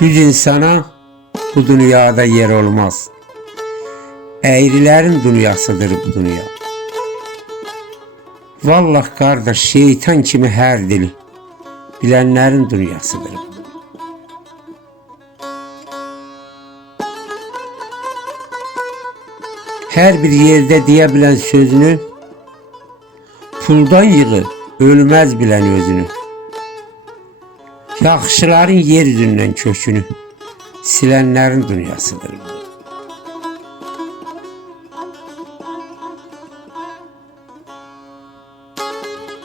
Düz insana bu dünyada yer olmaz. Eğrilerin dünyasıdır bu dünya. Vallahi kardeş, şeytan kimi her dili bilenlerin dünyasıdır bu. Her bir yerde diyebilen sözünü, puldan yığı ölmez bilen özünü. Yaxşıların yeryüzünden kökünü silenlerin dünyasıdır bu.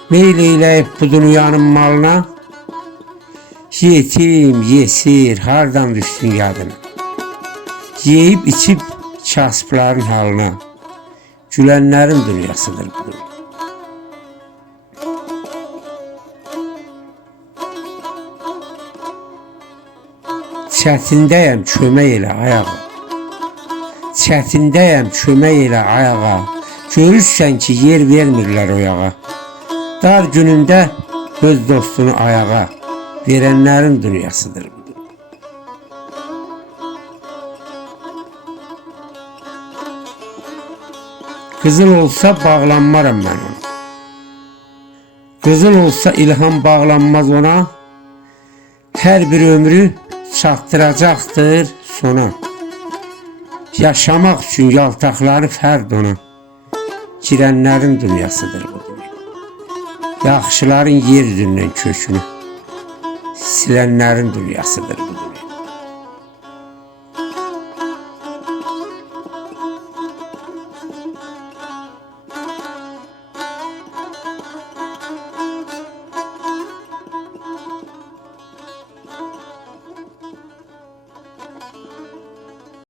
Meyl eyleyip bu dünyanın malına, yetim yesir hardan düşsün yadına. Yeyip içip kasıpların halına, gülenlerin dünyasıdır bu. Çətindəyəm kömək elə ayağa. Çətindəyəm kömək elə ayağa. Görürsən ki yer vermirlər oyağa. Dar günündə öz dostunu ayağa verənlərin dünyasıdır bu. Qızıl olsa bağlanmaram mən ona. Qızıl olsa ilham bağlanmaz ona. Hər bir ömrü çatdıracaqdır sona. Yaşamaq üçün yaltaqları fərd ona. Girənlərin dünyasıdır bu dünya. Yaxşıların yeryüzündən kökünü silənlərin dünyasıdır bu.